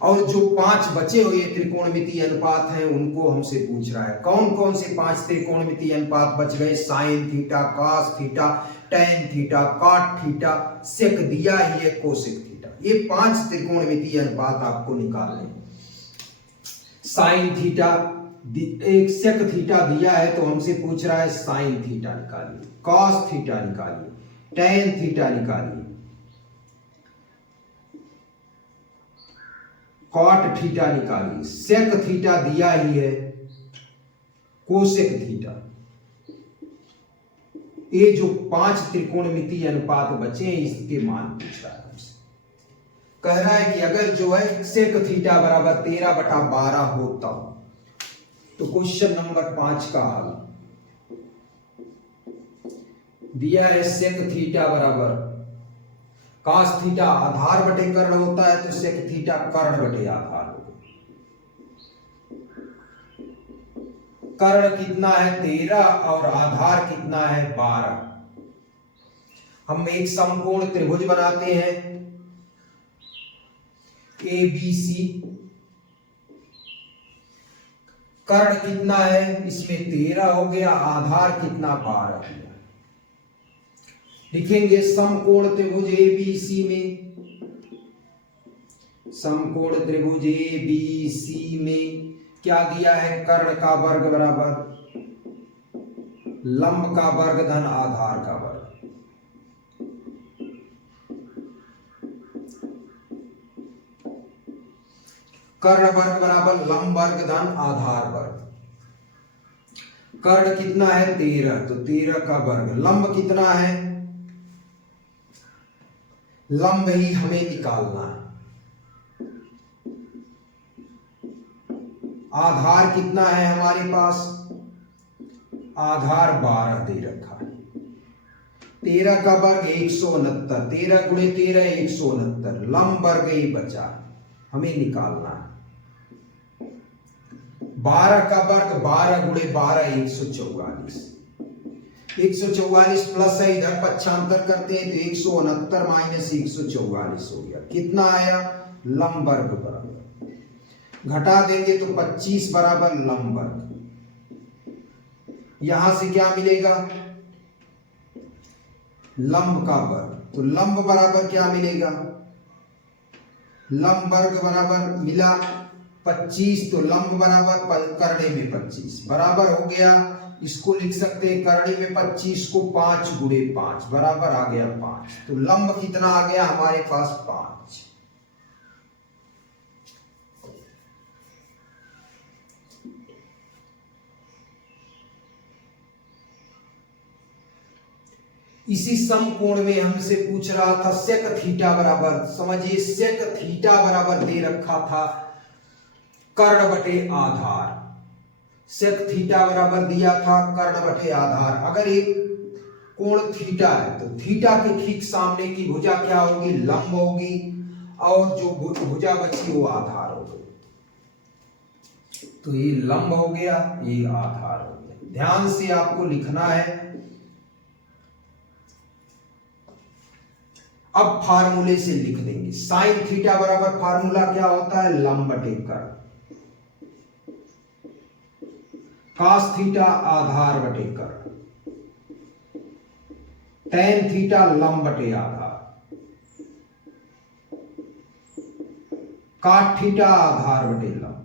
और जो 5 बचे हुए त्रिकोणमितीय अनुपात हैं उनको हमसे पूछ रहा है। कौन कौन से 5 त्रिकोणमितीय अनुपात बच गए, sine theta, cos theta, tan theta, cot theta, sec दिया ही है, कोसेक थीटा, ये 5 त्रिकोणमितीय अनुपात आपको निकालने। साइन थीटा एक सेक थीटा दिया है तो हमसे पूछ रहा है साइन थीटा निकालिए, कॉस थीटा निकालिए, टैन थीटा निकालिए, कॉट थीटा निकालिए, सेक थीटा दिया ही है, कोसेक थीटा। ये जो 5 त्रिकोणमितीय अनुपात बचे हैं इसके मान पूछ रहा है हमसे। कह रहा है कि अगर जो है सेक थीटा बराबर 13/12 होता तो क्वेश्चन नंबर 5 का हल दिया है। सेक थीटा बराबर कॉस थीटा आधार बटे कर्ण होता है, तो सेक थीटा कर्ण बटे आधार होगा। कर्ण कितना है 13 और आधार कितना है 12। हम एक समकोण त्रिभुज बनाते हैं ABC। कर्ण कितना है इसमें 13 हो गया, आधार कितना 12 दिया। लिखेंगे समकोण त्रिभुज ABC में, समकोण त्रिभुज ABC में क्या दिया है, कर्ण का वर्ग बराबर लंब का वर्ग धन आधार का वर्ग। कर्ण वर्ग बराबर लंब वर्ग धन आधार वर्ग। कर्ण कितना है 13, तो 13 का वर्ग। लंब कितना है, लंब ही हमें निकालना है। आधार कितना है हमारे पास, आधार 12 दे रखा है। 13 का वर्ग 169, 13 गुणे 13 169, लंब वर्ग ही बचा, हमें निकालना है। 12 का वर्ग 12 गुणे 12 144, 144 प्लस है, इधर पक्षांतर करते हैं तो 169 माइनस 144 हो गया। कितना आया, लंब वर्ग बराबर, घटा देंगे तो 25 बराबर लंब वर्ग। यहां से क्या मिलेगा, लंब का वर्ग, तो लंब बराबर क्या मिलेगा, लंब वर्ग बराबर मिला 25, तो लंब बराबर करने में 25 बराबर हो गया। इसको लिख सकते हैं करने में 25 को 5 गुणे 5 बराबर आ गया 5। तो लंब कितना आ गया हमारे पास 5। इसी समकोण में हमसे पूछ रहा था सेक थीटा बराबर, समझिए सेक थीटा बराबर दे रखा था कर्ण बटे आधार। सेक थीटा बराबर दिया था कर्ण बटे आधार। अगर एक कोण थीटा है तो थीटा के ठीक सामने की भुजा क्या होगी, लंब होगी, और जो भुजा बची वो आधार होगी। तो ये लंब हो गया, ये आधार हो गया। ध्यान से आपको लिखना है। अब फार्मूले से लिख देंगे। साइन थीटा बराबर फार्मूला क्या होता है, लंब बटे कर्ण। कॉस थीटा आधार बटे कर्ण। टेन थीटा लंब बटे आधार। काट थीटा आधार बटे लंब।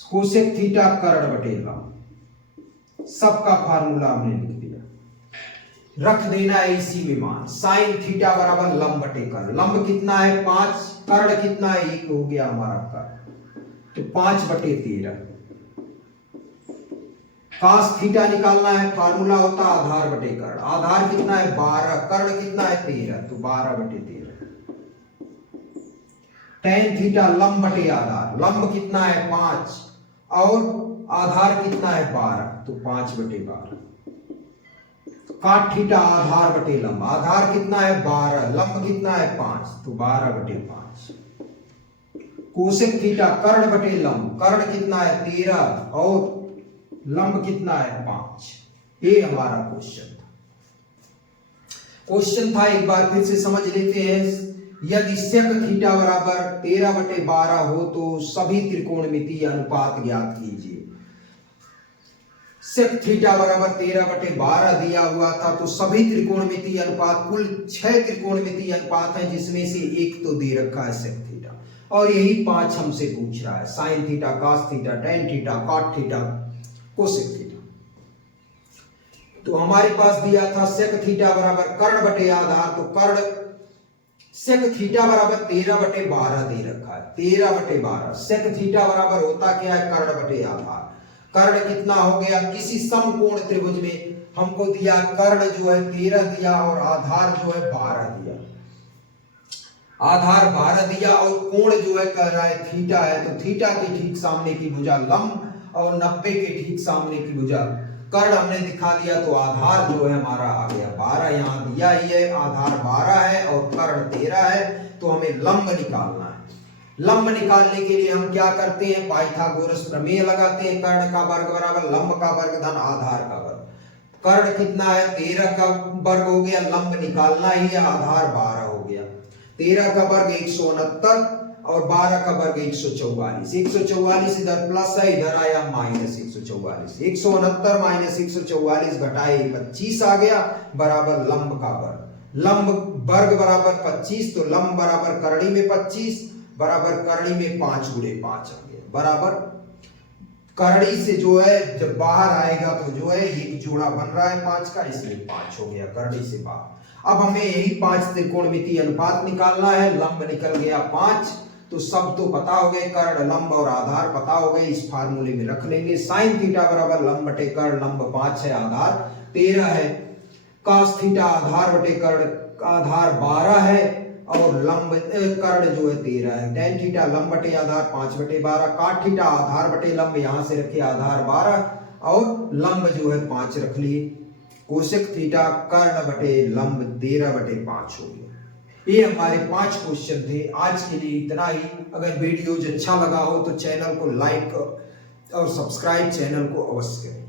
कोसेक थीटा कर्ण बटे लंब। सबका फार्मूला हमने लिख दिया। रख देना है इसी में मान। साइन थीटा बराबर लंब बटे कर्ण। लंब कितना है 5, कर्ण कितना है 1 हो गया हमारा कर्ण, तो 5 बटे 13। कास थीटा निकालना है, फार्मूला होता आधार बटे कर्ण। आधार कितना है 12, कर्ण कितना है 13, तो 12 बटे 13। टेन थीटा लंब बटे आधार। लंब कितना है 5 और आधार कितना है 12, तो 5 बटे 12। काट थीटा आधार बटे लंब। आधार कितना है 12, लंब कितना है 5, तो 12 बटे 5। कोसेक थीटा कर्ण बटे लंब। कर्ण कितना है 13 और लंब कितना है 5। ये हमारा क्वेश्चन था। क्वेश्चन था एक बार फिर से समझ लेते हैं। यदि सेक थीटा बराबर 13 बटे 12 हो तो सभी त्रिकोणमितीय अनुपात ज्ञात कीजिए। सेक थीटा बराबर 13 बटे 12 दिया हुआ था, तो सभी त्रिकोणमितीय अनुपात, कुल 6 त्रिकोणमितीय अनुपात हैं, जिसमें से एक तो दे रखा है सेक थीटा, और यही 5 हमसे पूछ रहा है। Sine theta, cos theta, tan theta, cot theta, cosec theta. तो हमारे पास दिया था सेक थीटा बराबर कर्ण बटे आधार, तो कर्ण सेक थीटा बराबर 13 बटे 12 दे रखा है। 13 बटे 12 सेक थीटा बराबर होता क्या है, कर्ण बटे आधार। कर्ण कितना हो गया, किसी समकोण त्रिभुज में हमको दिया कर्ण जो है 13 दिया और आधार जो है 12 दिया। आधार 12 दिया और कोण जो है कह रहा है थीटा है, तो थीटा के ठीक सामने की भुजा लंब और 90 के ठीक सामने की भुजा कर्ण हमने दिखा दिया। तो आधार जो है हमारा आ गया 12, यहां दिया ही है आधार 12 है और कर्ण 13 है, तो हमें लंब निकालना है। लंब निकालने के लिए हम क्या करते हैं, पाइथागोरस प्रमेय लगाते हैं। कर्ण का वर्ग बराबर लंब का वर्ग धन आधार का वर्ग। कर्ण कितना है, 13 का वर्ग हो गया, लंब निकालना ही है, आधार 12 हो गया। 13 का वर्ग 169 और 12 का वर्ग 144। 144 इधर प्लस है, इधर आया माइनस 144। 169 माइनस 144 घटाए 25 आ गया, बराबर लंब का वर्ग। लंब वर्ग बराबर 25, तो लंब बराबर करड़ी में 25 बराबर करड़ी में 5 गुणे 5 आ गया, बराबर करड़ी से जो है जब बाहर आएगा तो जो है एक जोड़ा बन रहा है 5 का, इसलिए 5 हो गया करड़ी से बाहर। अब हमें यही 5 त्रिकोणमितीय अनुपात निकालना है। लंब निकल गया 5, तो सब तो पता हो गए, कर्ण लंब और आधार पता हो गए, इस फार्मूले में रख लेंगे। साइन थीटा बराबर लंब बटे कर्ण, लंब 5 है, आधार 13 है। कास थीटा आधार बटे कर्ण, आधार 12 है और लंब कर्ण जो है 13 है। टेन थीटा लंब बटे आधार 5 बटे 12, काट थीटा आधार बटे लंब, यहां से रखे आधार 12 और लंब जो है 5 रख लिए। कोसेक थीटा कर्ण बटे लंब 13 बटे 5 हो गया। ये हमारे 5 क्वेश्चन थे। आज के लिए इतना ही। अगर वीडियो अच्छा लगा हो तो चैनल को लाइक और सब्सक्राइब चैनल को अवश्य करें।